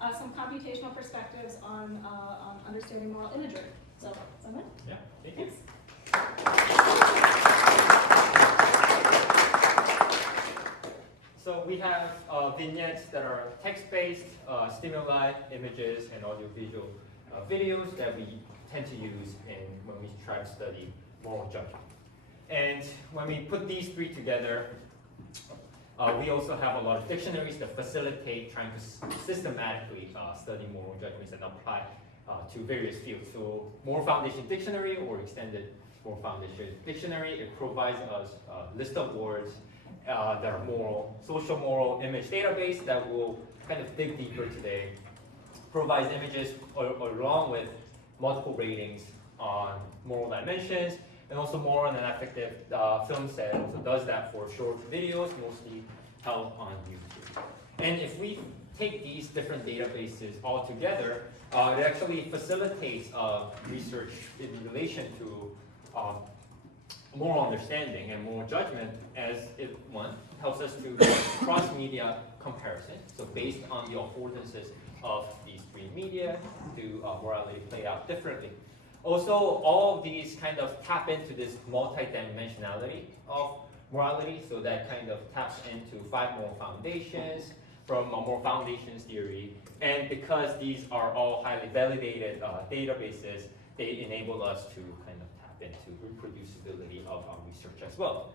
some computational perspectives on understanding moral imagery. So, someone? Yeah, thank you. So we have vignettes that are text-based, stimuli, images, and audiovisual videos that we tend to use when we try to study moral judgment. And when we put these three together, we also have a lot of dictionaries that facilitate trying to systematically study moral judgments and apply to various fields. So Moral Foundation Dictionary or Extended Moral Foundation Dictionary, it provides us a list of words that are moral, socio-moral image database that will kind of dig deeper today, provides images along with multiple ratings on moral dimensions, and also moral and affective film set also does that for short videos, mostly held on YouTube. And if we take these different databases all together, it actually facilitates research in relation to moral understanding and moral judgment, as it, one, helps us to cross-media comparison. So based on the affordances of these three media, do morality play out differently? Also, all of these kind of tap into this multidimensionality of morality, so that kind of taps into 5 moral foundations from moral foundations theory. And because these are all highly validated databases, they enable us to kind of tap into reproducibility of our research as well.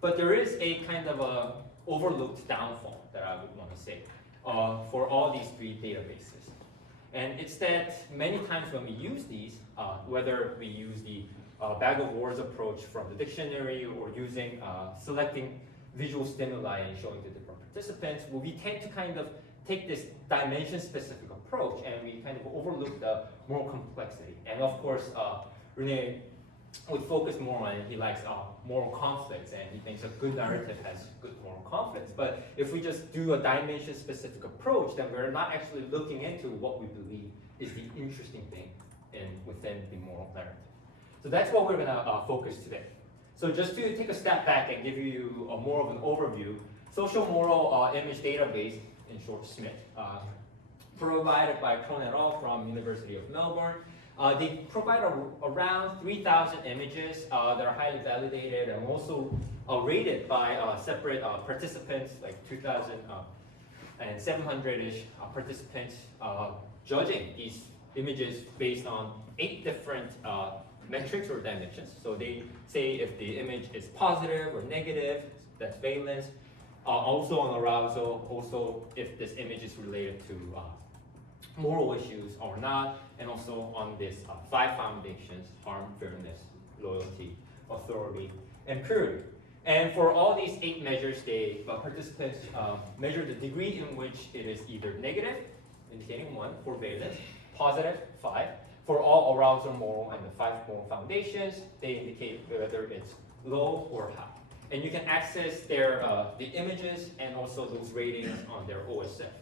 But there is a kind of a overlooked downfall that I would want to say for all these three databases. And it's that many times when we use these, whether we use the bag of words approach from the dictionary or using selecting visual stimuli and showing to different participants, well, we tend to kind of take this dimension-specific approach and we kind of overlook the moral complexity. And of course, Rene would focus more on, he likes moral conflicts, and he thinks a good narrative has good moral conflicts. But if we just do a dimension-specific approach, then we're not actually looking into what we believe is the interesting thing within the moral narrative. So that's what we're gonna focus today. So just to take a step back and give you more of an overview, socio-moral image database, in short SMIT, provided by Krohn et al. From University of Melbourne. They provide around 3,000 images that are highly validated and also rated by separate participants, like 2,700-ish participants judging these images based on 8 different metrics or dimensions. So they say if the image is positive or negative, that's valence. Also on arousal, also if this image is related to moral issues or not, and also on this 5 foundations: harm, fairness, loyalty, authority, and purity. And for all these 8 measures, participants measure the degree in which it is either negative, indicating 1 for valence, positive, 5. For all arousal, moral, and the 5 moral foundations, they indicate whether it's low or high. And you can access their the images and also those ratings on their OSF.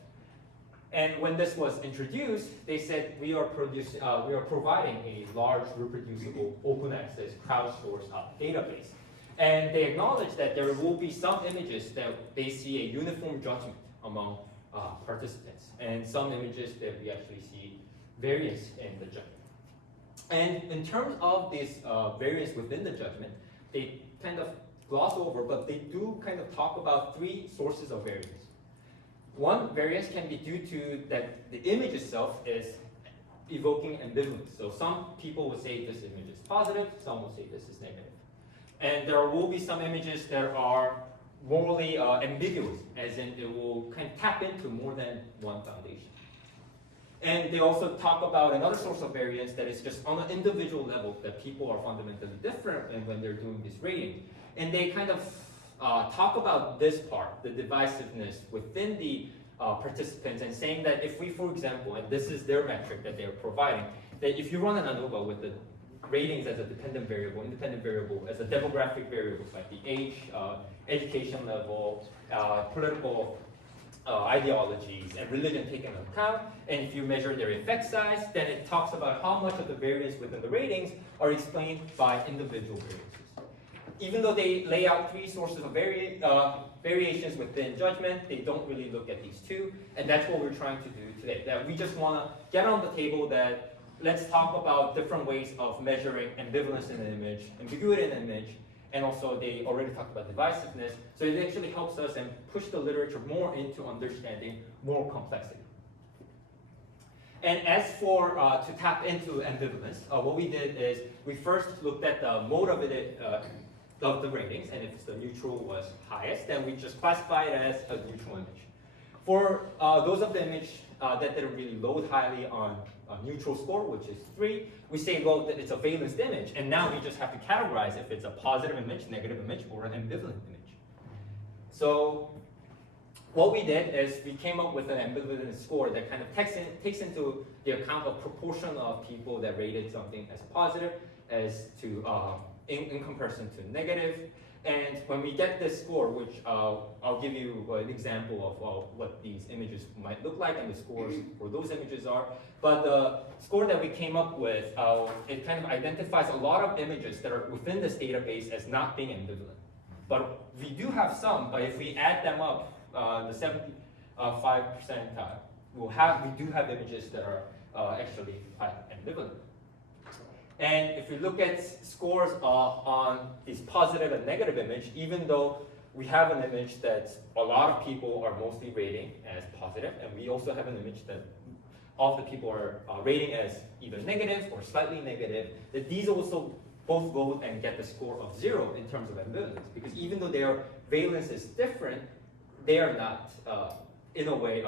And when this was introduced, they said we are providing a large, reproducible, open access, crowdsourced database. And they acknowledge that there will be some images that they see a uniform judgment among participants, and some images that we actually see variance in the judgment. And in terms of this variance within the judgment, they kind of gloss over, but they do kind of talk about 3 sources of variance. One variance can be due to that the image itself is evoking ambivalence. So some people will say this image is positive, some will say this is negative. And there will be some images that are morally ambiguous, as in it will kind of tap into more than one foundation. And they also talk about another source of variance that is just on an individual level, that people are fundamentally different when they're doing this rating. And they kind of talk about this part, the divisiveness within the participants, and saying that if we, for example, and this is their metric that they're providing, that if you run an ANOVA with the ratings as a dependent variable, independent variable as a demographic variables like the age, education level, political ideologies, and religion taken into account, and if you measure their effect size, then it talks about how much of the variance within the ratings are explained by individual variances. Even though they lay out 3 sources of variations within judgment, they don't really look at these 2, and that's what we're trying to do today. That we just want to get on the table that let's talk about different ways of measuring ambivalence in an image, ambiguity in an image, and also they already talked about divisiveness. So it actually helps us and push the literature more into understanding more complexity. And as for to tap into ambivalence, what we did is we first looked at the mode of it of the ratings, and if the neutral was highest, then we just classify it as a neutral image. For those of the image that didn't really load highly on a neutral score, which is 3, we say, well, that it's a valenced image, and now we just have to categorize if it's a positive image, negative image, or an ambivalent image. So what we did is we came up with an ambivalent score that kind of takes into the account of proportion of people that rated something as positive as to in comparison to negative. And when we get this score, which I'll give you an example of what these images might look like and the scores for those images are. But the score that we came up with, it kind of identifies a lot of images that are within this database as not being ambivalent. But we do have some, but if we add them up, the 75%, we do have images that are actually quite ambivalent. And if we look at scores on this positive and negative image, even though we have an image that a lot of people are mostly rating as positive, and we also have an image that all the people are rating as either negative or slightly negative, that these also both go and get the score of 0 in terms of ambivalence, because even though their valence is different, they are not, in a way,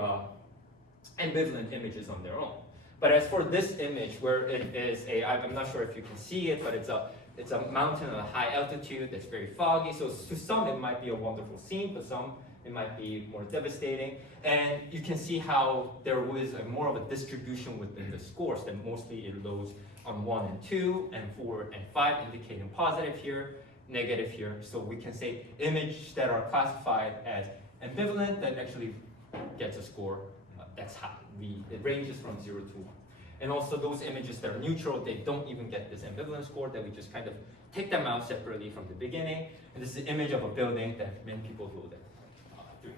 ambivalent images on their own. But as for this image, where it is I'm not sure if you can see it, but it's a mountain on a high altitude that's very foggy. So to some, it might be a wonderful scene, but some, it might be more devastating. And you can see how there was more of a distribution within the scores, that mostly it loads on 1 and 2, and 4 and 5, indicating positive here, negative here. So we can say images that are classified as ambivalent that actually gets a score that's high. It ranges from 0 to 1. And also those images that are neutral, they don't even get this ambivalence score, that we just kind of take them out separately from the beginning. And this is an image of a building that many people loaded through.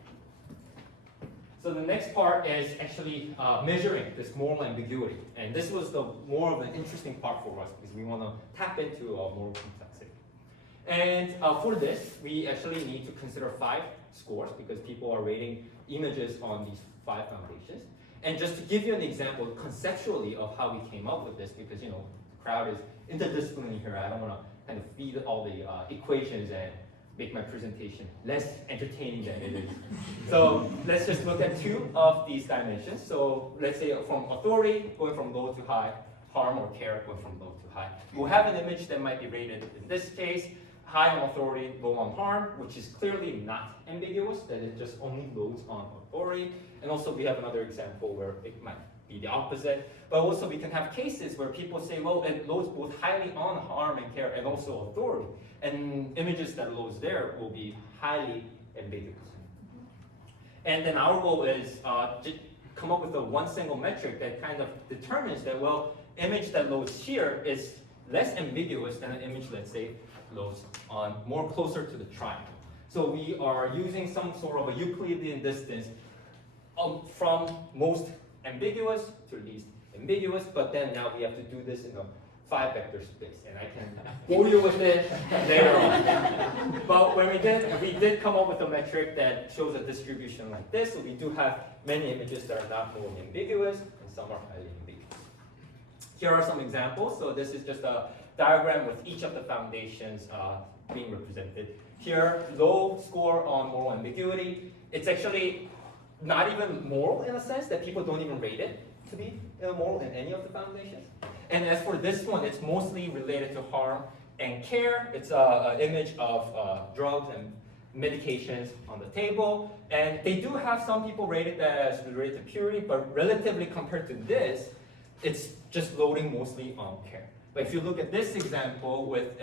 So the next part is actually measuring this moral ambiguity. And this was the more of an interesting part for us, because we want to tap into moral complexity. And for this, we actually need to consider 5 scores, because people are rating images on these 5 foundations. And just to give you an example conceptually of how we came up with this, because the crowd is interdisciplinary here, I don't want to kind of feed all the equations and make my presentation less entertaining than it is. So let's just look at 2 of these dimensions. So let's say from authority, going from low to high, harm or care, going from low to high. We'll have an image that might be rated, in this case, high on authority, low on harm, which is clearly not ambiguous, that it just only loads on authority. And also we have another example where it might be the opposite. But also we can have cases where people say, well, it loads both highly on harm and care and also authority. And images that loads there will be highly ambiguous. And then our goal is to come up with one single metric that kind of determines that, well, image that loads here is less ambiguous than an image, let's say, loads on more closer to the triangle. So we are using some sort of a Euclidean distance from most ambiguous to least ambiguous, but then now we have to do this in a 5-vector space, and I can bore you with it later on. But when we did come up with a metric that shows a distribution like this, so we do have many images that are not morally ambiguous, and some are highly ambiguous. Here are some examples. So this is just a diagram with each of the foundations being represented. Here, low score on moral ambiguity. It's actually not even moral in a sense, that people don't even rate it to be moral in any of the foundations. And as for this one, it's mostly related to harm and care. It's an image of drugs and medications on the table. And they do have some people rated that as related to purity, but relatively compared to this, it's just loading mostly on care. But if you look at this example with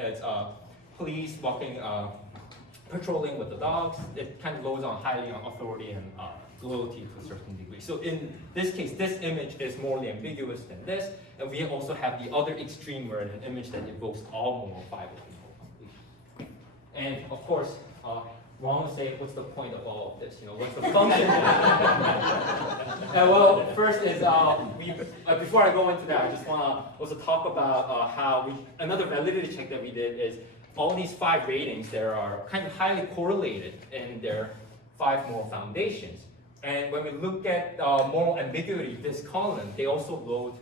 police walking, patrolling with the dogs, it kind of loads on highly on authority and loyalty to a certain degree. So in this case, this image is morally ambiguous than this, and we also have the other extreme where an image that invokes all moral fiber control. And of course, Wong will say, what's the point of all of this? What's the function? Well, first is, before I go into that, I just want to also talk about how another validity check that we did is all these 5 ratings that are kind of highly correlated in their 5 moral foundations. And when we look at moral ambiguity, this column, they also load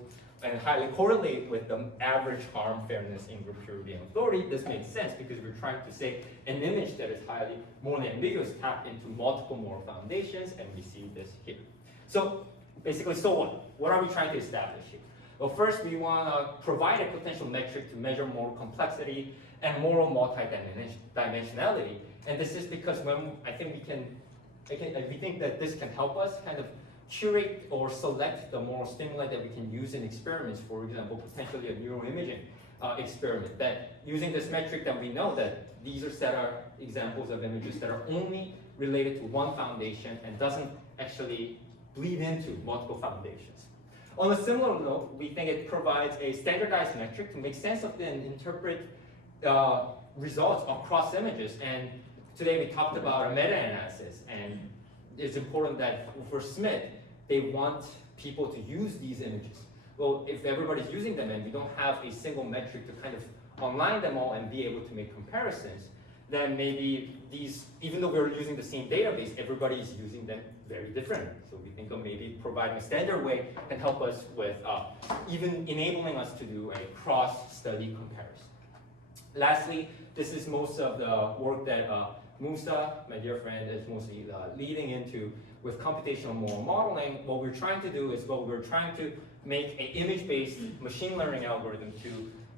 and highly correlate with the average harm, fairness, in-group purity, and authority. This makes sense because we're trying to say an image that is highly morally ambiguous tap into multiple moral foundations, and we see this here. So basically, so what? What are we trying to establish here? Well, first we want to provide a potential metric to measure moral complexity and moral multidimensionality. And this is because when we think that this can help us kind of curate or select the moral stimuli that we can use in experiments, for example, potentially a neuroimaging experiment, that using this metric that we know that these are set are examples of images that are only related to one foundation and doesn't actually bleed into multiple foundations. On a similar note, we think it provides a standardized metric to make sense of and interpret results across images. And today we talked about a meta-analysis, and it's important that for Smith, they want people to use these images. Well, if everybody's using them and we don't have a single metric to kind of online them all and be able to make comparisons, then maybe these, even though we're using the same database, everybody's using them very differently. So we think of maybe providing a standard way can help us with even enabling us to do a cross-study comparison. Lastly, this is most of the work that Musa, my dear friend, is mostly leading into with computational moral modeling. What we're trying to do is we're trying to make an image-based machine learning algorithm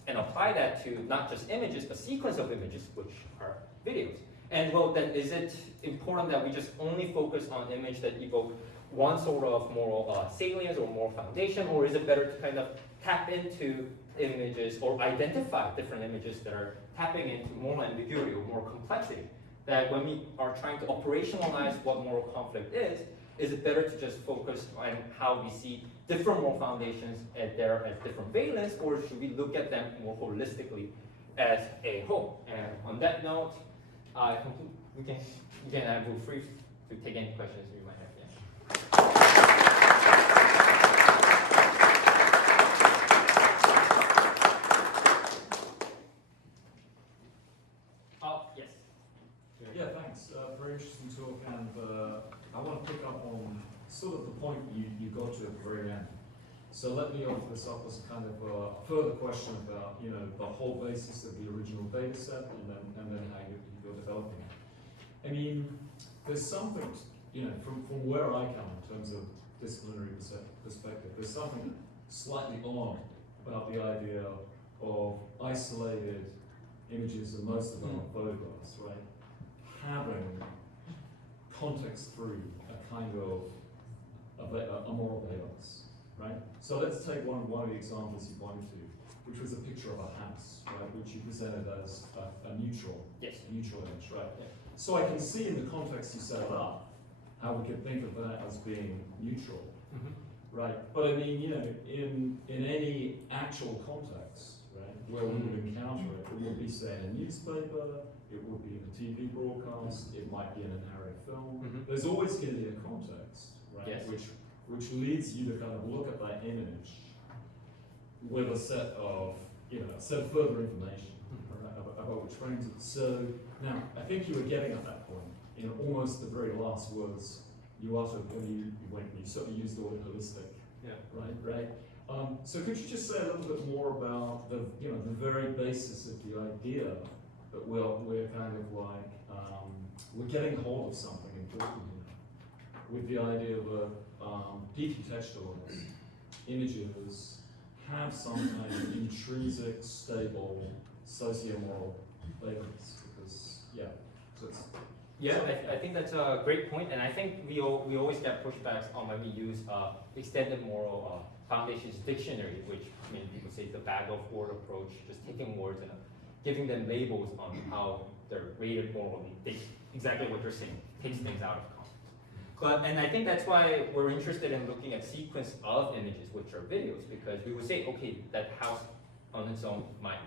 and apply that to not just images, but sequence of images, which are videos. And well, then is it important that we just only focus on image that evoke one sort of moral salience or moral foundation, or is it better to kind of tap into images or identify different images that are tapping into moral ambiguity or moral complexity? That when we are trying to operationalize what moral conflict is it better to just focus on how we see different moral foundations at different valence, or should we look at them more holistically as a whole? And on that note, we can feel free to take any questions you might have. Yes. Yeah, thanks. Very interesting talk, and I want to pick up on sort of the point you got to at the very end. So let me offer this up as kind of a further question about the whole basis of the original data set, and then how you're developing it. I mean, there's something from where I come in terms of disciplinary perspective. There's something slightly odd about the idea of isolated images, and most of them are photographs, right? Having context-free a kind of a moral valence, right? So let's take one of the examples you pointed to, which was a picture of a house, right, which you presented as a neutral, yes, a neutral image, right? Yeah. So I can see in the context you set it up how we could think of that as being neutral, right? But I mean, in any actual context, right, where we would encounter it, it would be, say, in a newspaper, it would be in a TV broadcast, it might be in a narrative film. There's always going to be a context, right? Yes. Which leads you to kind of look at that image with a set of, further information about which frames it. So now, I think you were getting at that point in almost the very last words you uttered when you sort of used the word heuristic. Yeah. Right. So could you just say a little bit more about the very basis of the idea that we're kind of like we're getting hold of something important here, with the idea that decontextualized images have some kind of intrinsic, stable, socio-moral valence. Because I think that's a great point, and I think we always get pushbacks on when we use extended moral foundations dictionary, which many people say is the bag of word approach, just taking words and giving them labels on how they're rated morally. Exactly what you're saying, takes things out of context. And I think that's why we're interested in looking at sequence of images, which are videos, because we would say, okay, that house on its own might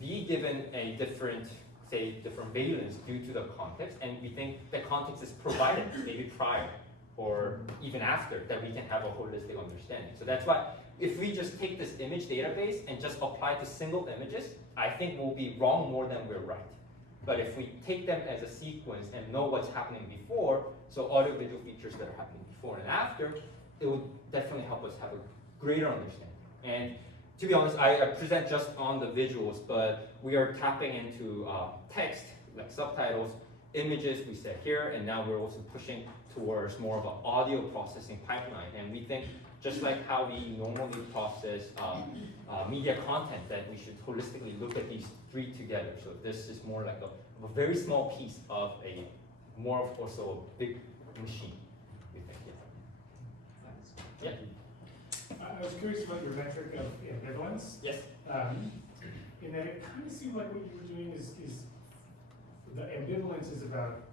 be given a different say, different valence due to the context, and we think the context is provided maybe prior or even after that we can have a holistic understanding. So that's why if we just take this image database and just apply to single images, I think we'll be wrong more than we're right. But if we take them as a sequence and know what's happening before, so audio-visual features that are happening before and after, it would definitely help us have a greater understanding. And to be honest, I present just on the visuals, but we are tapping into text, like subtitles, images we said here, and now we're also pushing towards more of an audio processing pipeline. And we think, just like how we normally process media content, that we should holistically look at these three together. So this is more like a very small piece of a more of also a big machine, we think. Yeah. I was curious about your metric of ambivalence. Yes. In that it kind of seemed like what you were doing is the ambivalence is about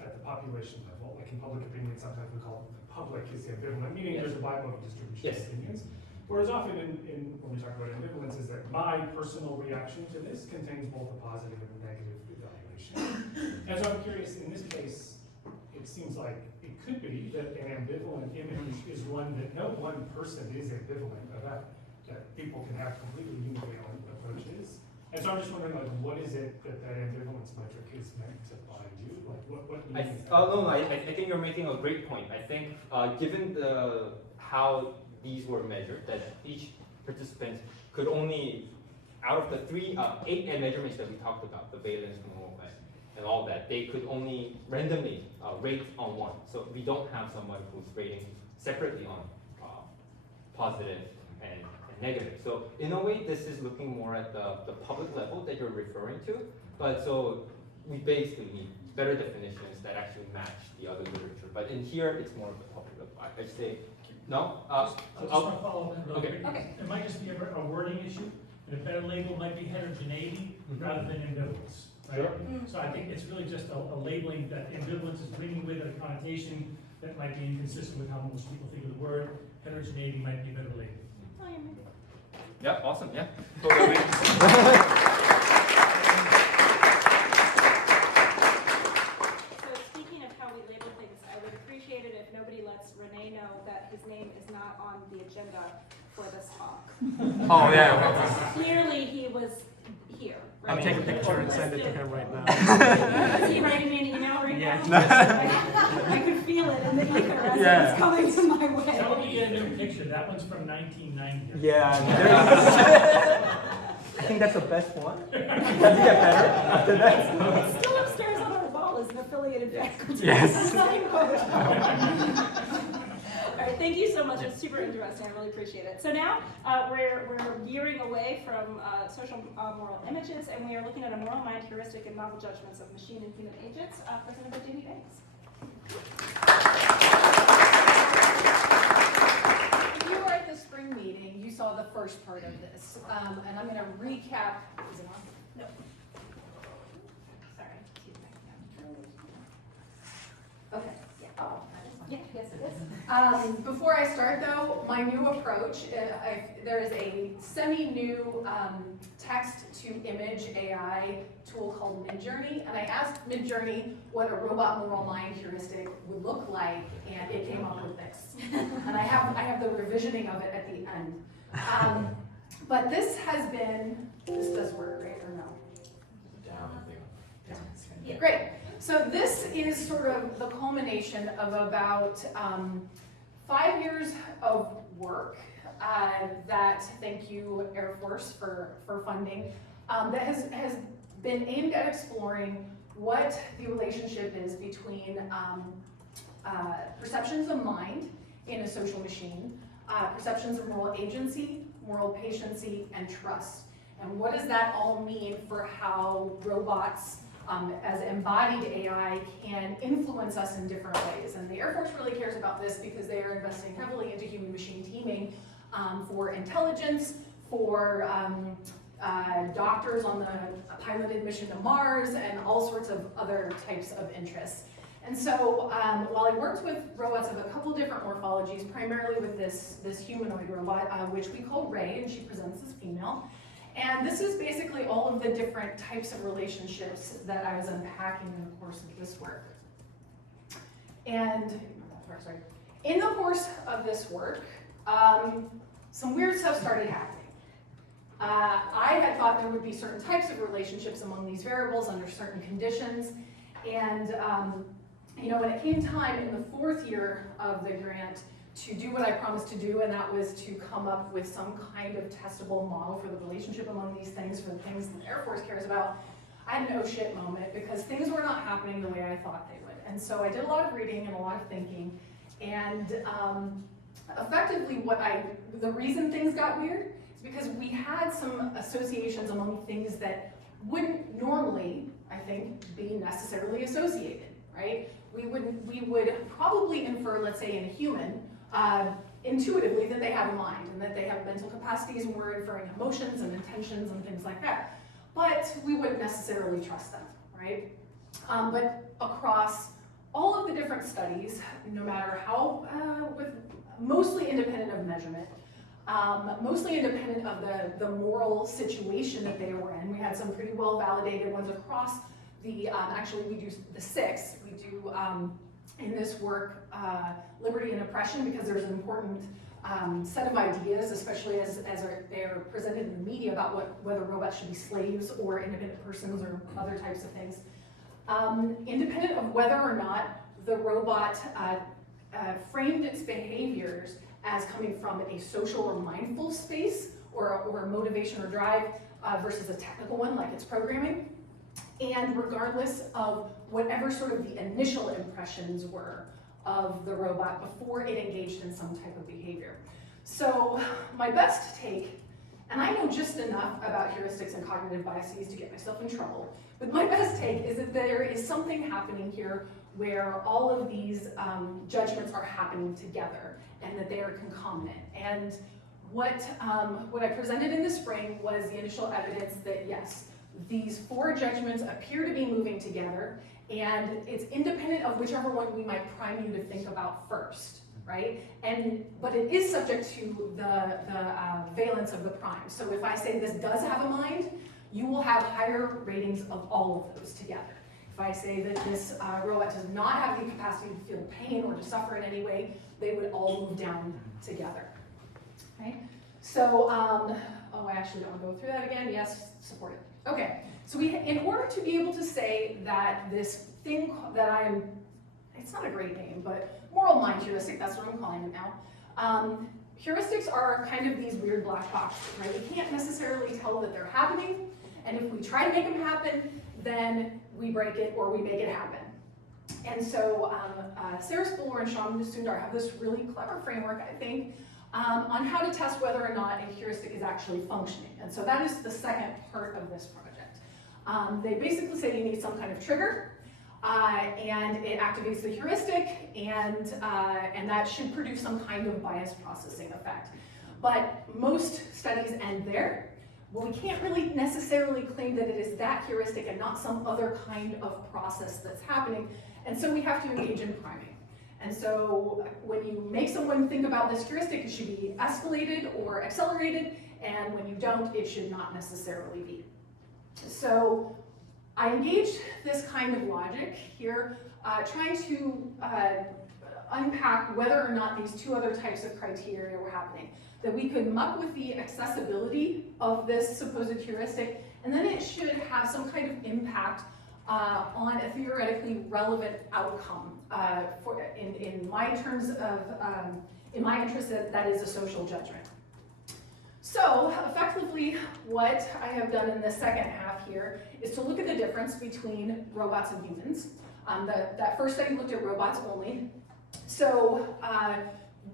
at the population level, like in public opinion, sometimes we call it the public is ambivalent, meaning there's a bipolar distribution Yes. of opinions. Whereas often in when we talk about ambivalence is that my personal reaction to this contains both a positive and a negative evaluation. And so I'm curious, in this case, it seems like it could be that an ambivalent image is one that no one person is ambivalent about, that people can have completely univalent approaches. And so I'm just wondering, like, what is it that ambivalence metric is meant to bind you? Like, what means I think you're making a great point. I think given how these were measured, that each participant could only, out of the 8 measurements that we talked about, the valence, normal, and all that, they could only randomly rate on one. So we don't have someone who's rating separately on positive and negative. So in a way, this is looking more at the public level that you're referring to. But so we basically need better definitions that actually match the other literature. But in here, it's more of the public level. I say, no? I just want to follow up really quick. Okay. It might just be a wording issue, and a better label might be heterogeneity rather than ambivalence. Right? Sure. So I think it's really just a labeling that ambivalence is bringing with it a connotation that might be inconsistent with how most people think of the word. Heterogeneity might be a better label. Oh, yeah, maybe. Yeah, awesome, yeah. So speaking of how we label things, I would appreciate it if nobody lets Renee know that his name is not on the agenda for this talk. Oh, yeah. Clearly, he was here. I'll right? take a picture and send it to him right now. Is he writing me an email right Yeah. now? I could feel it in the ether as it was coming to my way. Tell me you get a new picture. That one's from 1990. Yeah. I think that's the best one. Does it get better after that? It's still upstairs on our wall as an affiliated faculty. Yes. All right, thank you so much. It's super interesting. I really appreciate it. So now we're gearing away from social-moral images, and we are looking at a moral mind, heuristic, and novel judgments of machine and human agents, presented by Jamie Banks. If you were at the spring meeting, you saw the first part of this, and I'm going to recap. Is it on? No. Sorry. Excuse me. Okay. Yeah. Oh. Yeah, yes, it is. Before I start, though, my new approach, there is a semi-new text-to-image AI tool called Midjourney, and I asked Midjourney what a robot moral mind heuristic would look like, and it came up with this. And I have the revisioning of it at the end. But this has been, this does work, right, or no? Yeah. Great. So this is sort of the culmination of about 5 years of work that, thank you Air Force for funding, that has been aimed at exploring what the relationship is between perceptions of mind in a social machine, perceptions of moral agency, moral patiency, and trust. And what does that all mean for how robots as embodied AI can influence us in different ways? And the Air Force really cares about this because they are investing heavily into human-machine teaming for intelligence, for doctors on the piloted mission to Mars, and all sorts of other types of interests. And so while I worked with robots of a couple different morphologies, primarily with this humanoid robot, which we call Ray, and she presents as female, And this is basically all of the different types of relationships that I was unpacking in the course of this work. And, sorry, in the course of this work, some weird stuff started happening. I had thought there would be certain types of relationships among these variables under certain conditions. And when it came time in the 4th year of the grant to do what I promised to do, and that was to come up with some kind of testable model for the relationship among these things, for the things the Air Force cares about, I had an oh shit moment because things were not happening the way I thought they would. And so I did a lot of reading and a lot of thinking, and effectively the reason things got weird is because we had some associations among things that wouldn't normally, I think, be necessarily associated, right? We would probably infer, let's say in a human, intuitively that they have a mind and that they have mental capacities, and we're inferring emotions and intentions and things like that. But we wouldn't necessarily trust them, right? But across all of the different studies, no matter how, mostly independent of measurement, mostly independent of the moral situation that they were in. We had some pretty well validated ones across the, actually we do the 6. We do, in this work, liberty and oppression, because there's an important set of ideas, especially as they're presented in the media about whether robots should be slaves or independent persons or other types of things. Independent of whether or not the robot framed its behaviors as coming from a social or mindful space, or a motivation or drive versus a technical one like its programming, and regardless of whatever sort of the initial impressions were of the robot before it engaged in some type of behavior. So my best take, and I know just enough about heuristics and cognitive biases to get myself in trouble, but my best take is that there is something happening here where all of these judgments are happening together and that they are concomitant. And what I presented in the spring was the initial evidence that yes, these 4 judgments appear to be moving together, and it's independent of whichever one we might prime you to think about first, right? But it is subject to the valence of the prime. So if I say this does have a mind, you will have higher ratings of all of those together. If I say that this robot does not have the capacity to feel pain or to suffer in any way, they would all move down together. Okay? So, I actually don't want to go through that again. Yes, support it. Okay, so in order to be able to say that this thing that it's not a great name, but moral mind heuristic, that's what I'm calling it now. Heuristics are kind of these weird black boxes, right? We can't necessarily tell that they're happening, and if we try to make them happen, then we break it or we make it happen. And so Sarah Spooler and Sean Sundar have this really clever framework, I think, on how to test whether or not a heuristic is actually functioning. And so that is the second part of this project. They basically say you need some kind of trigger, and it activates the heuristic, and that should produce some kind of bias processing effect. But most studies end there. Well, we can't really necessarily claim that it is that heuristic and not some other kind of process that's happening, and so we have to engage in priming. And so when you make someone think about this heuristic, it should be escalated or accelerated, and when you don't, it should not necessarily be. So I engaged this kind of logic here, trying to unpack whether or not these 2 other types of criteria were happening. That we could muck with the accessibility of this supposed heuristic, and then it should have some kind of impact on a theoretically relevant outcome. In my terms of, in my interest, that is a social judgment. So effectively, what I have done in the second half here is to look at the difference between robots and humans. That first study looked at robots only. So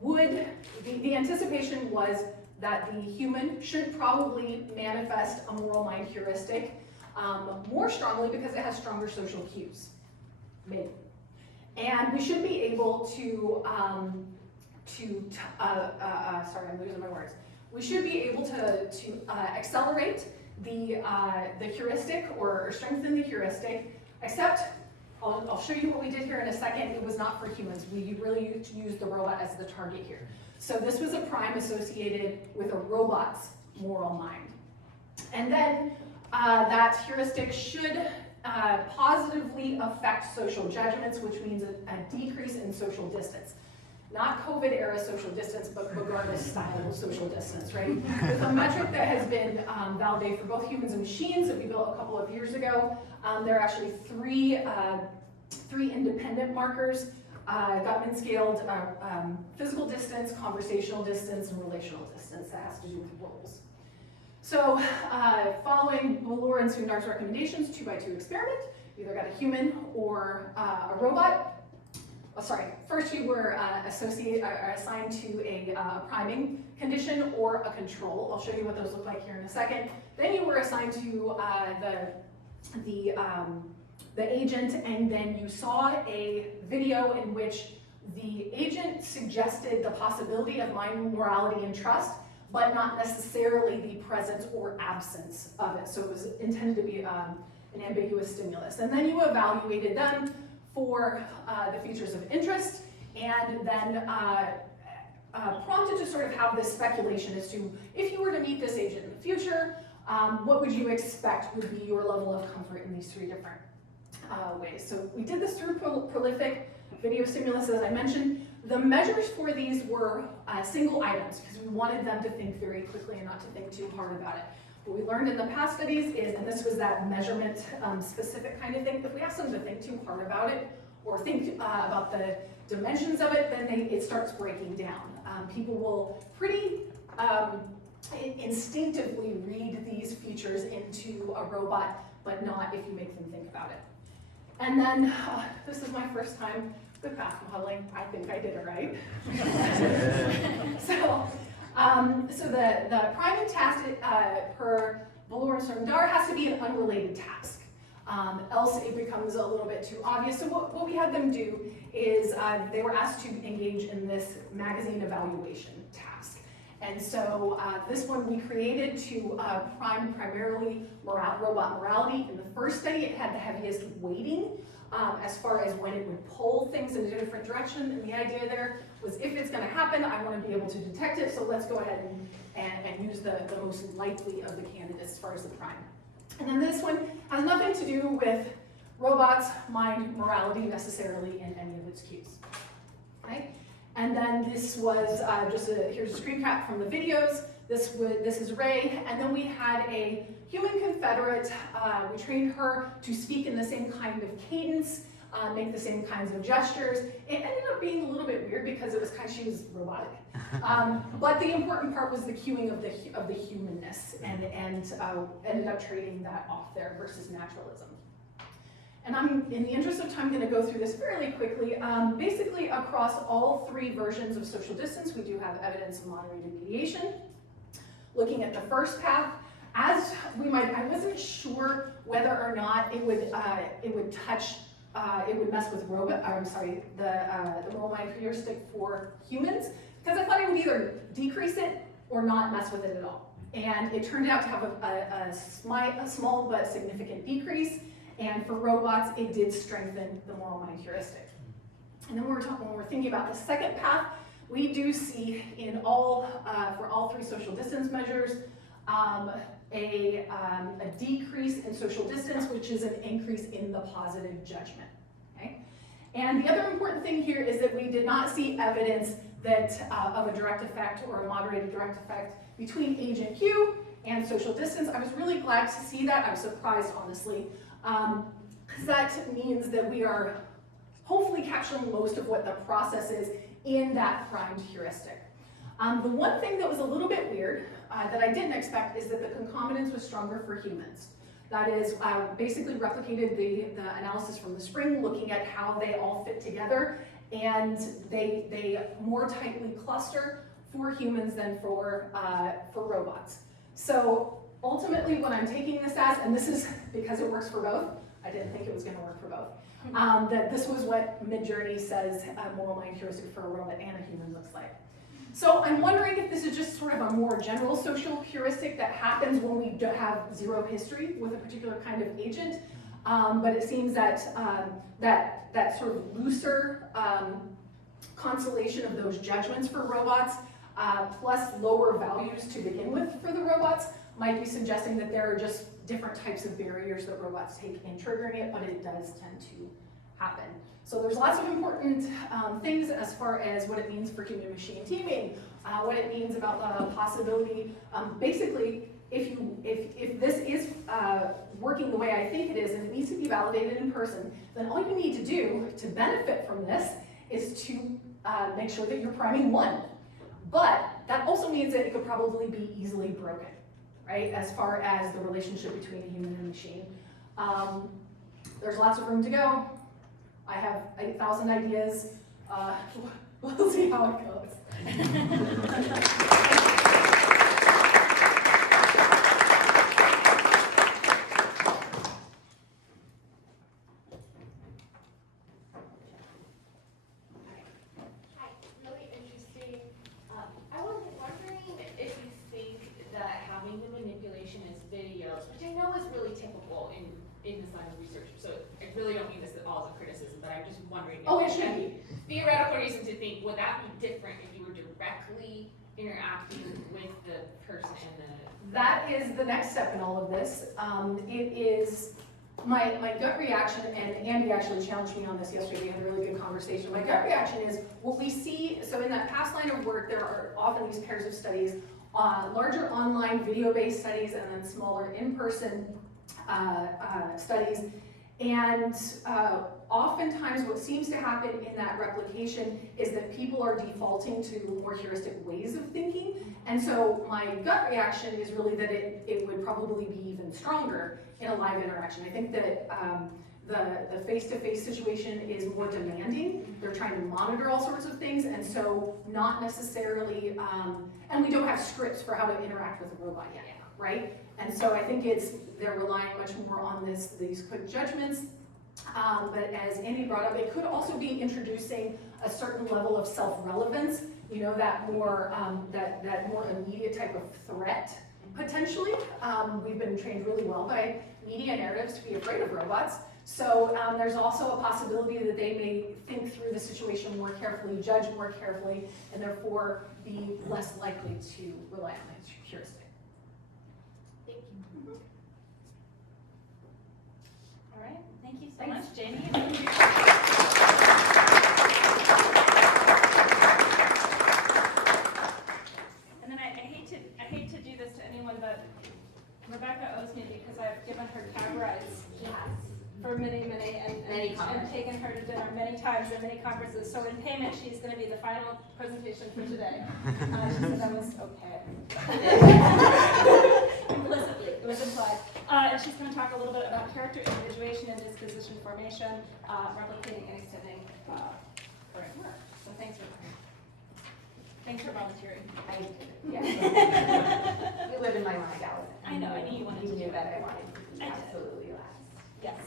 the anticipation was that the human should probably manifest a moral mind heuristic more strongly because it has stronger social cues, maybe. And we should be able to sorry, I'm losing my words. We should be able to accelerate the heuristic or strengthen the heuristic, except I'll show you what we did here in a second. It was not for humans. We really used the robot as the target here. So this was a prime associated with a robot's moral mind. And then that heuristic should positively affect social judgments, which means a decrease in social distance. Not COVID-era social distance, but regardless style of social distance, right? With a metric that has been validated for both humans and machines that we built a couple of years ago, there are actually three independent markers, Gottman scaled physical distance, conversational distance, and relational distance that has to do with roles. So following Bloor and Sundar's recommendations, 2x2 experiment, you either got a human or a robot. Oh, sorry, first you were assigned to a priming condition or a control. I'll show you what those look like here in a second. Then you were assigned to the agent, and then you saw a video in which the agent suggested the possibility of mind, morality, and trust, but not necessarily the presence or absence of it. So it was intended to be an ambiguous stimulus. And then you evaluated them for the features of interest, and then prompted to sort of have this speculation as to, if you were to meet this agent in the future, what would you expect would be your level of comfort in these three different ways. So we did this through prolific video stimulus, as I mentioned. The measures for these were single items, because we wanted them to think very quickly and not to think too hard about it. What we learned in the past studies is, and this was that measurement specific kind of thing, if we ask them to think too hard about it, or think about the dimensions of it, then it starts breaking down. People will pretty instinctively read these features into a robot, but not if you make them think about it. And then, this is my first time with path modeling. I think I did it right. So the priming task per Bloor and Sundar has to be an unrelated task. Else it becomes a little bit too obvious. So what we had them do is they were asked to engage in this magazine evaluation task. And so this one we created to prime primarily robot morality. In the first study, it had the heaviest weighting as far as when it would pull things in a different direction. And the idea there was, if it's going to happen, I want to be able to detect it, so let's go ahead and use the most likely of the candidates as far as the prime. And then this one has nothing to do with robots, mind, morality necessarily in any of its cues. Okay? And then this was here's a screen cap from the videos. This is Ray, and then we had a human confederate. We trained her to speak in the same kind of cadence, make the same kinds of gestures. It ended up being a little bit weird because it was she was robotic. But the important part was the cueing of the humanness, and ended up trading that off there versus naturalism. And I'm, in the interest of time, going to go through this fairly quickly. Basically, across all three versions of social distance, we do have evidence of moderated mediation. Looking at the first path, I wasn't sure whether or not it would mess with the moral mind heuristic for humans, because I thought it would either decrease it or not mess with it at all. And it turned out to have a small but significant decrease. And for robots, it did strengthen the moral mind heuristic. And then when we're thinking about the second path, we do see in for all three social distance measures, a decrease in social distance, which is an increase in the positive judgment. Okay? And the other important thing here is that we did not see evidence that of a direct effect or a moderated direct effect between agent Q and social distance. I was really glad to see that. I was surprised, honestly. Because that means that we are hopefully capturing most of what the process is in that primed heuristic. The one thing that was a little bit weird that I didn't expect is that the concomitance was stronger for humans. That is, basically replicated the analysis from the spring, looking at how they all fit together, and they more tightly cluster for humans than for robots. So ultimately, what I'm taking this as, and this is because it works for both, I didn't think it was going to work for both, that this was what Midjourney says a moral mind heuristic for a robot and a human looks like. So I'm wondering if this is just sort of a more general social heuristic that happens when we have zero history with a particular kind of agent, but it seems that that sort of looser constellation of those judgments for robots, plus lower values to begin with for the robots, might be suggesting that there are just different types of barriers that robots take in triggering it, but it does tend to happen. So there's lots of important things as far as what it means for human-machine teaming, what it means about the possibility. Basically, if this is working the way I think it is, and it needs to be validated in person, then all you need to do to benefit from this is to make sure that you're priming one. But that also means that it could probably be easily broken, right? As far as the relationship between a human and a machine. There's lots of room to go. I have 8,000 ideas. We'll see how it goes. Hi, really interesting. I was wondering if you think that having the manipulation as videos, which I know is really typical in this line of research, so I really don't mean this at all as a criticism, but I'm just wondering. Oh, it should be. Theoretical reason to think, would that be different if you were directly interacting with the person and the... That is the next step in all of this. It is my gut reaction, and Andy actually challenged me on this yesterday. We had a really good conversation. My gut reaction is what we see, so in that past line of work, there are often these pairs of studies, larger online video-based studies and then smaller in-person studies. And oftentimes what seems to happen in that replication is that people are defaulting to more heuristic ways of thinking. And so my gut reaction is really that it would probably be even stronger in a live interaction. I think that the face-to-face situation is more demanding. They're trying to monitor all sorts of things, and so not necessarily, and we don't have scripts for how to interact with a robot yet, right? And so I think they're relying much more on these quick judgments. But as Andy brought up, it could also be introducing a certain level of self-relevance, you know, that more immediate type of threat, potentially. We've been trained really well by media narratives to be afraid of robots. So there's also a possibility that they may think through the situation more carefully, judge more carefully, and therefore be less likely to rely on the heuristic. Thank you. All right, thank you so Thanks. much, Jamie. And then I hate to do this to anyone, but Rebecca owes me because I've given her cab rides for many, and taken her to dinner many times at many conferences. So in payment, she's going to be the final presentation for today. She said that was okay. Implicitly, it was implied. And she's going to talk a little bit about character individuation and disposition formation, replicating and extending current work. So thanks for volunteering. You live in my mind, Allison. I know, I knew you wanted to You do knew that. that I wanted to be I did. absolutely last. Yes.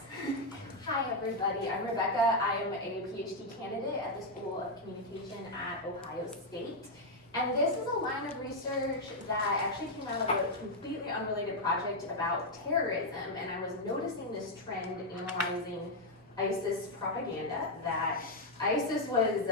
Hi, everybody. I'm Rebecca. I am a PhD candidate at the School of Communication at Ohio State. And this is a line of research that actually came out of a completely unrelated project about terrorism. And I was noticing this trend analyzing ISIS propaganda, that ISIS was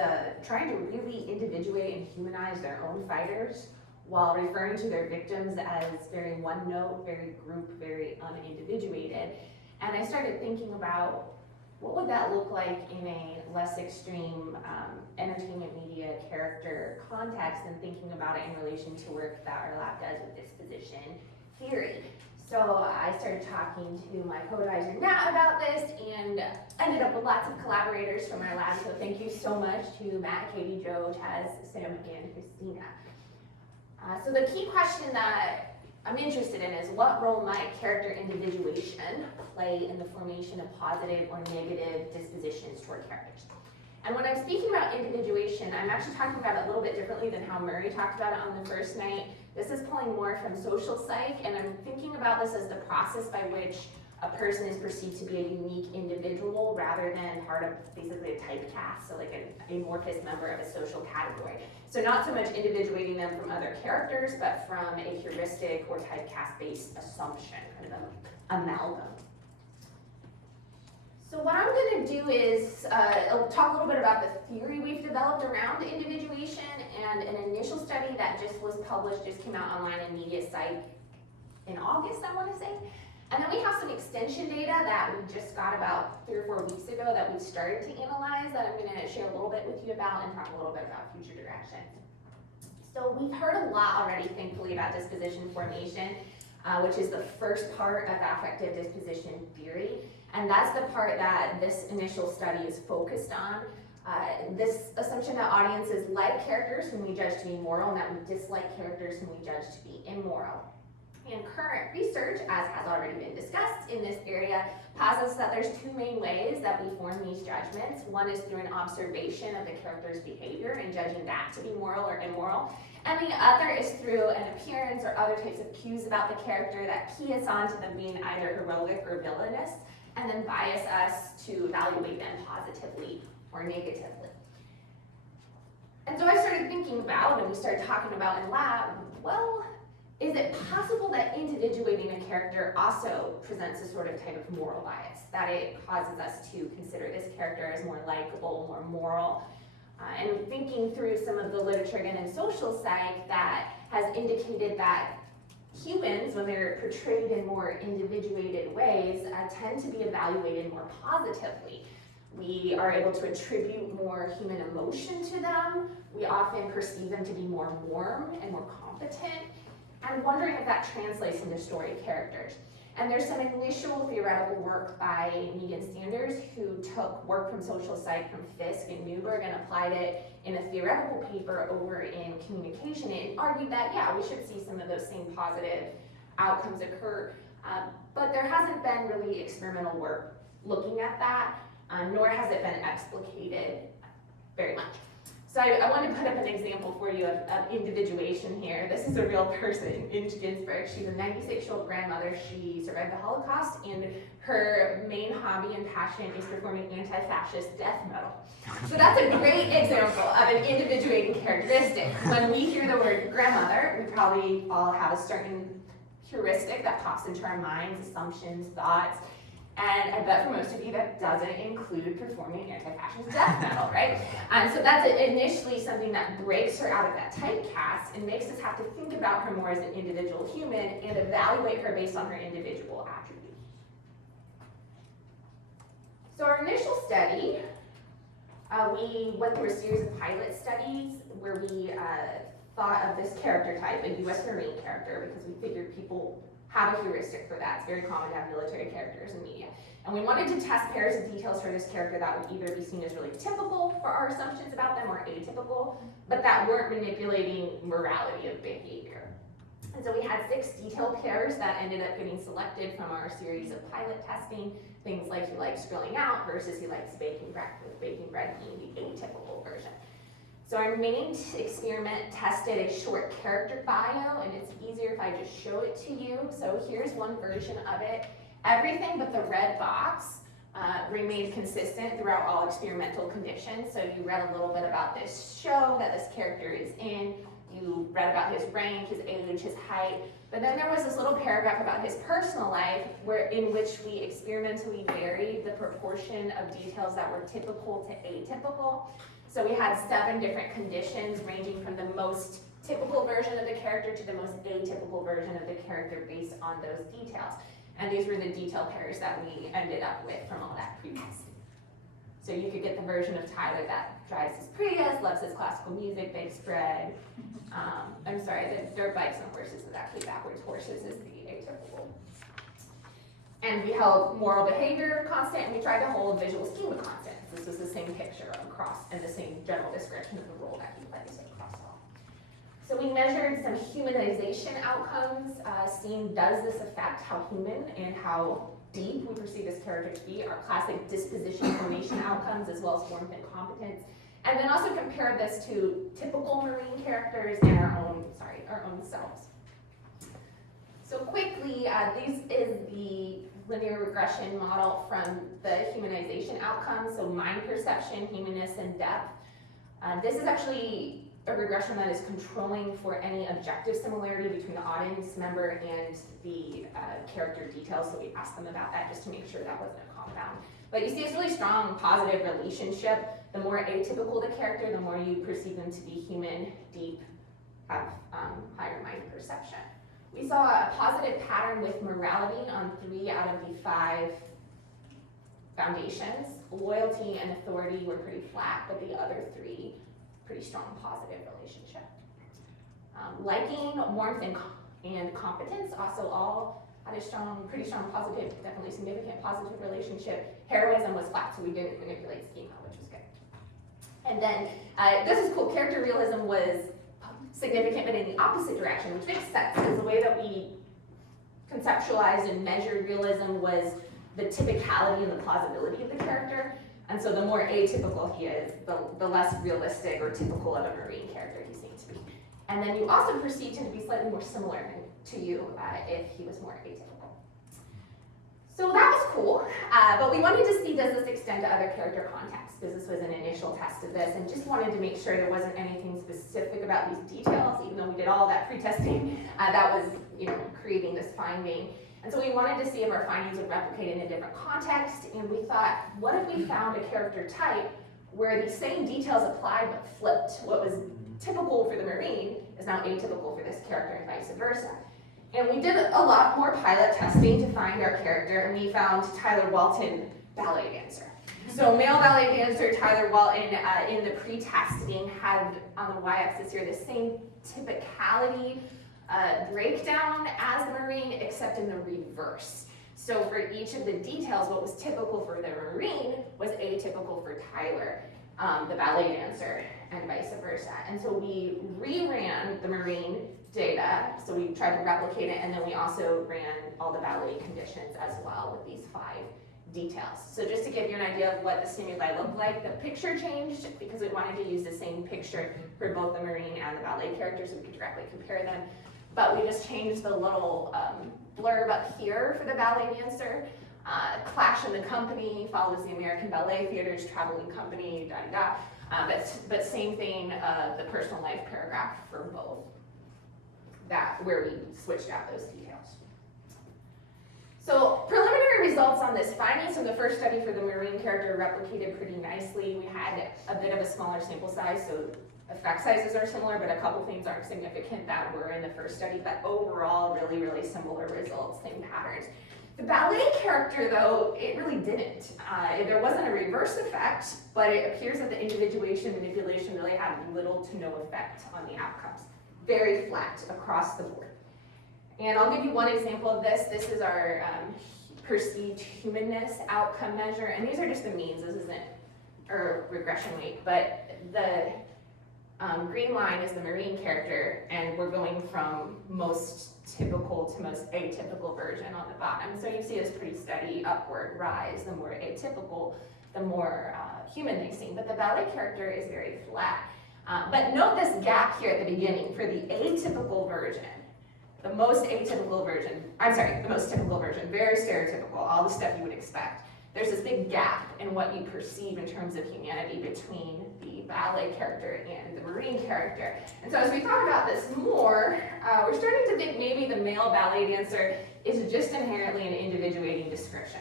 trying to really individuate and humanize their own fighters while referring to their victims as very one-note, very group, very unindividuated. And I started thinking about what would that look like in a less extreme entertainment media character context, and thinking about it in relation to work that our lab does with disposition theory. So I started talking to my co-advisor Nat about this and ended up with lots of collaborators from our lab. So thank you so much to Matt, Katie, Joe, Chaz, Sam, and Christina. So the key question that I'm interested in is, what role might character individuation play in the formation of positive or negative dispositions toward characters? And when I'm speaking about individuation, I'm actually talking about it a little bit differently than how Murray talked about it on the first night. This is pulling more from social psych, and I'm thinking about this as the process by which a person is perceived to be a unique individual rather than part of basically a typecast, so like an amorphous member of a social category. So not so much individuating them from other characters, but from a heuristic or typecast-based assumption, kind of an amalgam. So what I'm going to do is I'll talk a little bit about the theory we've developed around individuation, and an initial study that just was published, just came out online in Media Psych in August, I want to say. And then we have some extension data that we just got about 3 or 4 weeks ago that we've started to analyze that I'm going to share a little bit with you about and talk a little bit about future direction. So we've heard a lot already, thankfully, about disposition formation, which is the first part of affective disposition theory. And that's the part that this initial study is focused on. This assumption that audiences like characters whom we judge to be moral and that we dislike characters whom we judge to be immoral. And current research, as has already been discussed in this area, posits that there's 2 main ways that we form these judgments. One is through an observation of the character's behavior and judging that to be moral or immoral. And the other is through an appearance or other types of cues about the character that key us on to them being either heroic or villainous, and then bias us to evaluate them positively or negatively. And so I started thinking about, and we started talking about in lab, well, is it possible that individuating a character also presents a sort of type of moral bias, that it causes us to consider this character as more likable, more moral? And thinking through some of the literature again in social psych that has indicated that humans, when they're portrayed in more individuated ways, tend to be evaluated more positively. We are able to attribute more human emotion to them. We often perceive them to be more warm and more competent. I'm wondering if that translates into story characters. And there's some initial theoretical work by Megan Sanders, who took work from social psych from Fisk and Newberg and applied it in a theoretical paper over in communication, and argued that, yeah, we should see some of those same positive outcomes occur. But there hasn't been really experimental work looking at that, nor has it been explicated very much. So I want to put up an example for you of individuation here. This is a real person, Inge Ginsburg. She's a 96-year-old grandmother. She survived the Holocaust, and her main hobby and passion is performing anti-fascist death metal. So that's a great example of an individuating characteristic. When we hear the word grandmother, we probably all have a certain heuristic that pops into our minds, assumptions, thoughts. And I bet for most of you that doesn't include performing anti-fascist death metal, right? So that's initially something that breaks her out of that typecast and makes us have to think about her more as an individual human and evaluate her based on her individual attributes. So our initial study, we went through a series of pilot studies where we thought of this character type, a U.S. Marine character, because we figured people have a heuristic for that. It's very common to have military characters in media. And we wanted to test pairs of details for this character that would either be seen as really typical for our assumptions about them or atypical, but that weren't manipulating morality of behavior. And so we had 6 detail pairs that ended up getting selected from our series of pilot testing. Things like he likes grilling out versus he likes baking bread, with baking bread being the atypical version. So our main experiment tested a short character bio, and it's easier if I just show it to you. So here's one version of it. Everything but the red box remained consistent throughout all experimental conditions. So you read a little bit about this show that this character is in. You read about his rank, his age, his height. But then there was this little paragraph about his personal life in which we experimentally varied the proportion of details that were typical to atypical. So we had 7 different conditions ranging from the most typical version of the character to the most atypical version of the character based on those details. And these were the detail pairs that we ended up with from all that previously. So you could get the version of Tyler that drives his Prius, loves his classical music, bakes bread. I'm sorry, the dirt bikes and horses is actually backwards. Horses is the atypical. And we held moral behavior constant, and we tried to hold visual schema constant. This was the same picture across and the same general description of the role that he plays across all. So we measured some humanization outcomes, seeing does this affect how human and how deep we perceive this character to be, our classic disposition formation outcomes, as well as warmth and competence. And then also compared this to typical marine characters and our own selves. So quickly, this is the linear regression model from the humanization outcomes, so mind perception, humanness, and depth. This is actually a regression that is controlling for any objective similarity between the audience member and the character details, so we asked them about that just to make sure that wasn't a compound. But you see this really strong positive relationship. The more atypical the character, the more you perceive them to be human, deep, have higher mind perception. We saw a positive pattern with morality on 3 out of the 5 foundations. Loyalty and authority were pretty flat, but the other 3, pretty strong positive relationship. Liking, warmth, and competence also all had a pretty strong positive, definitely significant positive relationship. Heroism was flat, so we didn't manipulate schema, which was good. And then, this is cool, character realism was significant, but in the opposite direction, which makes sense, because the way that we conceptualized and measured realism was the typicality and the plausibility of the character. And so the more atypical he is, the less realistic or typical of a marine character he seems to be. And then you also perceived him to be slightly more similar to you if he was more atypical. So that was cool, but we wanted to see, does this extend to other character contexts? Because this was an initial test of this, and just wanted to make sure there wasn't anything specific about these details, even though we did all that pre-testing, that was, creating this finding. And so we wanted to see if our findings would replicate in a different context, and we thought, what if we found a character type where the same details applied but flipped? What was typical for the Marine is now atypical for this character and vice versa. And we did a lot more pilot testing to find our character, and we found Tyler Walton, ballet dancer. So male ballet dancer Tyler Walton in the pre-testing had on the y-axis here the same typicality breakdown as the Marine, except in the reverse. So for each of the details, what was typical for the Marine was atypical for Tyler, the ballet dancer, and vice versa. And so we reran the Marine data, so we tried to replicate it, and then we also ran all the ballet conditions as well with these 5 details. So just to give you an idea of what the stimuli looked like, the picture changed because we wanted to use the same picture for both the Marine and the ballet characters so we could directly compare them. But we just changed the little blurb up here for the ballet dancer. Clash in the company follows the American Ballet Theater's traveling company, but same thing, the personal life paragraph for both. That where we switched out those details. So preliminary results on this finding. So the first study for the Marine character replicated pretty nicely. We had a bit of a smaller sample size, so effect sizes are similar, but a couple things aren't significant that were in the first study, but overall really, really similar results, same patterns. The ballet character, though, it really didn't. There wasn't a reverse effect, but it appears that the individuation manipulation really had little to no effect on the outcomes. Very flat across the board. And I'll give you one example of this. This is our perceived humanness outcome measure, and these are just the means. This isn't our regression weight, but the green line is the Marine character, and we're going from most typical to most atypical version on the bottom. So you see this pretty steady upward rise. The more atypical, the more human they seem. But the ballet character is very flat. But note this gap here at the beginning for the atypical version. The most typical version, very stereotypical, all the stuff you would expect. There's this big gap in what you perceive in terms of humanity between the ballet character and the Marine character. And so as we thought about this more, we're starting to think maybe the male ballet dancer is just inherently an individuating description.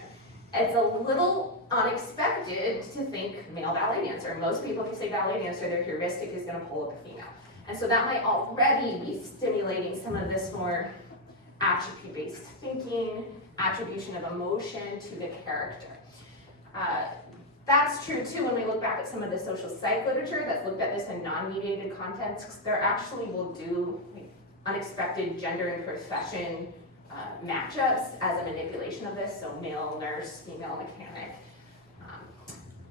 It's a little unexpected to think male ballet dancer. Most people, if you say ballet dancer, their heuristic is going to pull up a female. And so that might already be stimulating some of this more attribute-based thinking, attribution of emotion to the character. That's true too when we look back at some of the social psych literature that's looked at this in non-mediated contexts. There actually will do unexpected gender and profession matchups as a manipulation of this, so male nurse, female mechanic.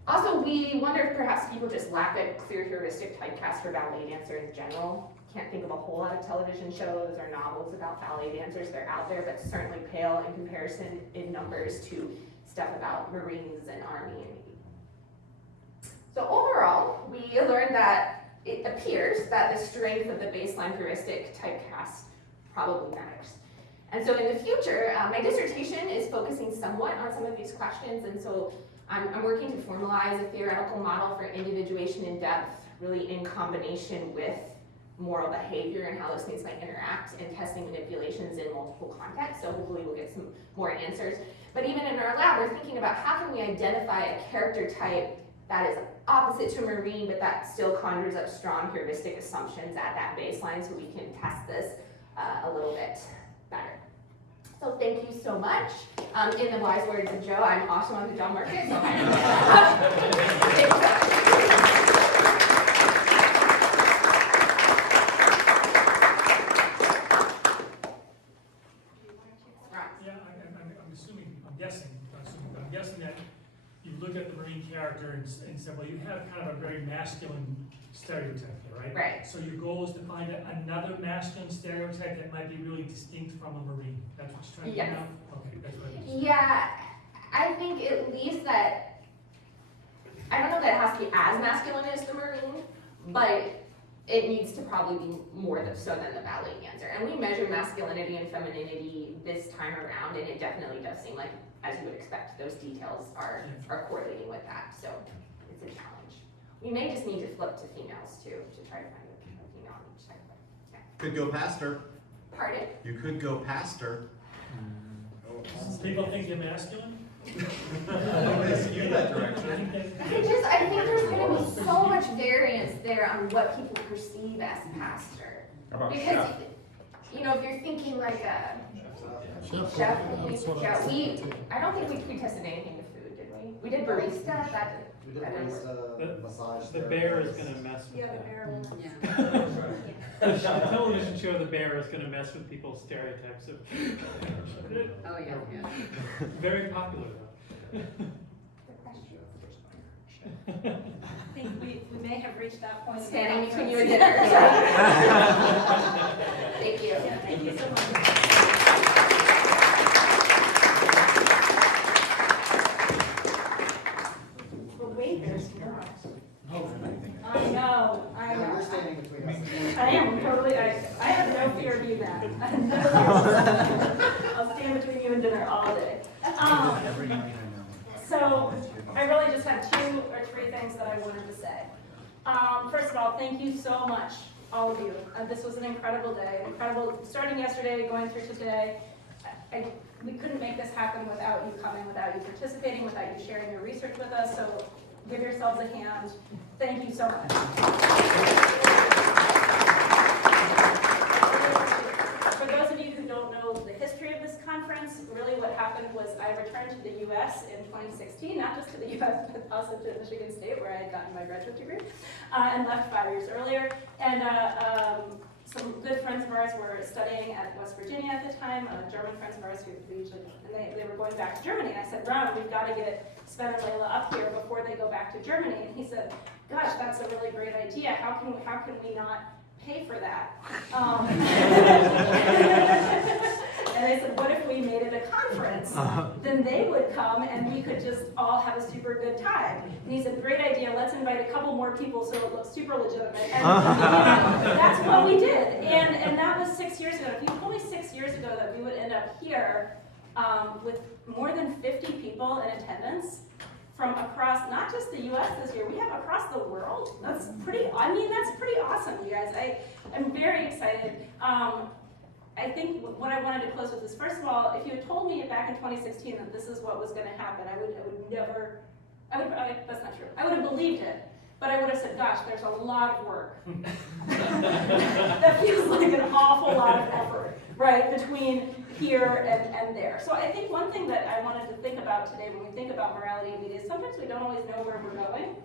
Also, we wonder if perhaps people just lack a clear heuristic typecast for ballet dancer in general. Can't think of a whole lot of television shows or novels about ballet dancers. They're out there, but certainly pale in comparison in numbers to stuff about Marines and Army and Navy. So overall, we learned that it appears that the strength of the baseline heuristic typecast probably matters. And so in the future, my dissertation is focusing somewhat on some of these questions, and so I'm working to formalize a theoretical model for individuation in depth, really in combination with moral behavior and how those things might interact, and testing manipulations in multiple contexts, so hopefully we'll get some more answers. But even in our lab, we're thinking about how can we identify a character type that is opposite to a Marine, but that still conjures up strong heuristic assumptions at that baseline, so we can test this a little bit better. So thank you so much. In the wise words of Joe, I'm awesome on the job market, so Yeah, I'm guessing that you look at the Marine character and said, well, you have kind of a very masculine stereotype, right? Right. So your goal is to find another masculine stereotype that might be really distinct from a Marine. That's what you're trying to do now? Okay, that's what it is. Yeah, I think at least that, I don't know that it has to be as masculine as the Marine, but it needs to probably be more so than the ballet dancer. And we measure masculinity and femininity this time around, and it definitely does seem like, as you would expect, those details are correlating with that. So it's a challenge. We may just need to flip to females too, to try to find a female on each side. Yeah. Could go past her. Pardon? You could go past her. People think you're masculine? You that direction. I think there's going to be so much variance there on what people perceive as pastor. Because, you know, if you're thinking like a chef, I don't think we tested anything with food, did we? We did barista, We did that massage. The bear is gonna mess with Yeah, the that. bear will. The television show The Bear is gonna mess with people's stereotypes of. Oh, yeah. Very popular though. I think we may have reached that point. standing between you and dinner. Thank you. Yeah, thank you so much. But wait, there's more. I know. You're standing between us. I am totally, I have no fear of you, Matt. I'll stand between you and dinner all day. So I really just have 2 or 3 things that I wanted to say. First of all, thank you so much, all of you. This was an incredible day, starting yesterday, going through today. We couldn't make this happen without you coming, without you participating, without you sharing your research with us. So give yourselves a hand. Thank you so much. For those of you who don't know the history of this conference, really what happened was I returned to the US in 2016, not just to the US, but also to Michigan State, where I had gotten my graduate degree, and left 5 years earlier. And some good friends of ours were studying at West Virginia at the time, German friends of ours who usually, and they were going back to Germany. And I said, Ron, we've got to get Sven and Layla up here before they go back to Germany. And he said, gosh, that's a really great idea. How can we not pay for that? And I said, what if we made it a conference? Then they would come and we could just all have a super good time. And he said, great idea, let's invite a couple more people so it looks super legitimate. And that's what we did. And that was 6 years ago. If you told me 6 years ago that we would end up here with more than 50 people in attendance from across, not just the US this year, we have across the world. That's pretty awesome, you guys. I'm very excited. I think what I wanted to close with is, first of all, if you had told me back in 2016 that this is what was going to happen, that's not true. I would have believed it, but I would have said, gosh, there's a lot of work. That feels like an awful lot of effort, right, between here and there. So I think one thing that I wanted to think about today when we think about morality in media is sometimes we don't always know where we're going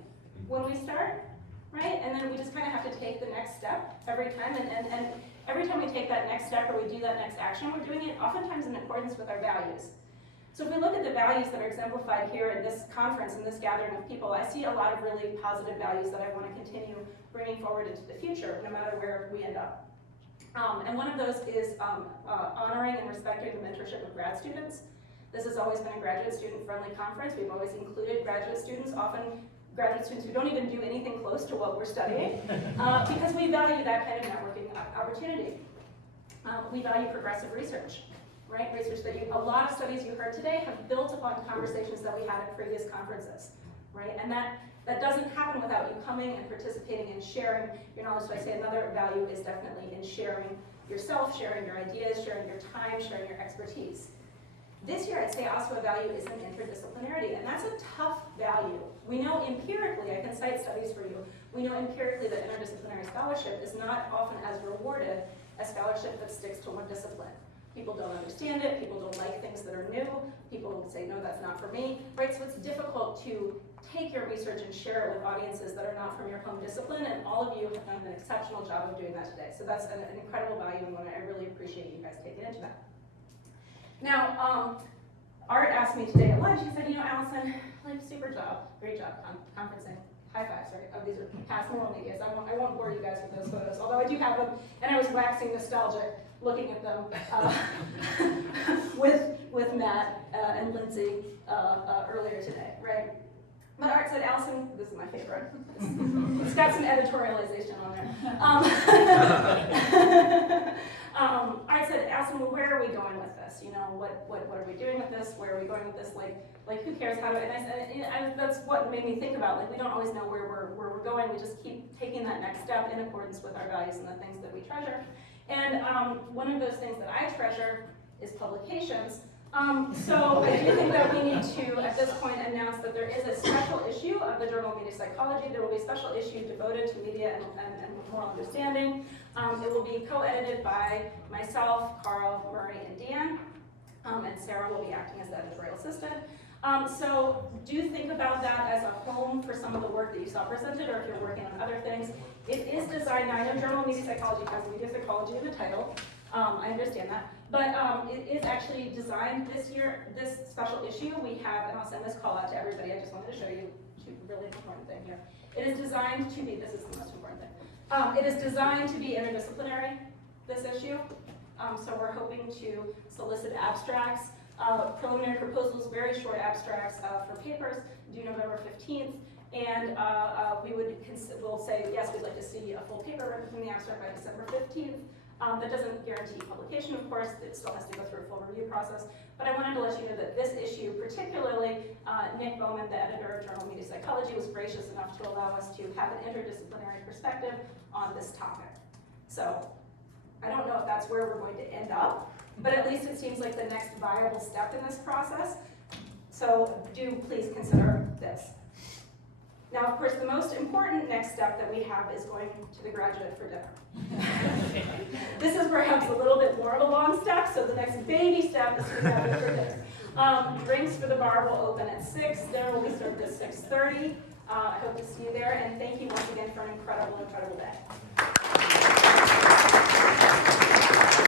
when we start, right? And then we just kind of have to take the next step every time. And every time we take that next step or we do that next action, we're doing it oftentimes in accordance with our values. So if we look at the values that are exemplified here in this conference, in this gathering of people, I see a lot of really positive values that I want to continue bringing forward into the future, no matter where we end up. And one of those is honoring and respecting the mentorship of grad students. This has always been a graduate student-friendly conference. We've always included graduate students, often graduate students who don't even do anything close to what we're studying, because we value that kind of networking opportunity. We value progressive research, right? Research that a lot of studies you heard today have built upon conversations that we had at previous conferences, right? And that doesn't happen without you coming and participating and sharing your knowledge. So I say another value is definitely in sharing yourself, sharing your ideas, sharing your time, sharing your expertise. This year, I'd say also a value is an interdisciplinarity, and that's a tough value. We know empirically, I can cite studies for you, we know empirically that interdisciplinary scholarship is not often as rewarded as scholarship that sticks to one discipline. People don't understand it, people don't like things that are new, people say, no, that's not for me, right? So it's difficult to take your research and share it with audiences that are not from your home discipline, and all of you have done an exceptional job of doing that today. So that's an incredible value, and one I really appreciate you guys taking into that. Now, Art asked me today at lunch, he said, you know, Allison, like, super job, great job, conferencing. High fives, right? Oh, these are past moral medias. I won't bore you guys with those photos, although I do have them, and I was waxing nostalgic looking at them with Matt and Lindsay earlier today, right? But Art said, Allison, this is my favorite. It's got some editorialization on there. Art said, Allison, well, where are we going with this? You know, what are we doing with this? Where are we going with this? Like who cares? How do? And I said, that's what made me think about. Like, we don't always know where we're going. We just keep taking that next step in accordance with our values and the things that we treasure. And one of those things that I treasure is publications. So I do think that we need to, at this point, announce that there is a special issue of the Journal of Media Psychology. There will be a special issue devoted to media and moral understanding. It will be co-edited by myself, Carl, Murray, and Dan, and Sarah will be acting as the editorial assistant. So do think about that as a home for some of the work that you saw presented, or if you're working on other things. It is designed, now I know Journal of Media Psychology has media psychology in the title, I understand that, but it is actually designed this year, this special issue, we have, and I'll send this call out to everybody, I just wanted to show you a really important thing here. It is designed to be, this is the most important thing, it is designed to be interdisciplinary, this issue, so we're hoping to solicit abstracts, preliminary proposals, very short abstracts for papers, due November 15th, and we'll say, yes, we'd like to see a full paper written from the abstract by December 15th. That doesn't guarantee publication, of course, it still has to go through a full review process, but I wanted to let you know that this issue, particularly Nick Bowman, the editor of Journal of Media Psychology, was gracious enough to allow us to have an interdisciplinary perspective on this topic. So, I don't know if that's where we're going to end up, but at least it seems like the next viable step in this process. So do please consider this. Now, of course, the most important next step that we have is going to the graduate for dinner. This is perhaps a little bit more of a long step, so the next baby step is to the graduate for dinner. Drinks for the bar will open at 6. Dinner will be served at 6:30. I hope to see you there, and thank you once again for an incredible, incredible day.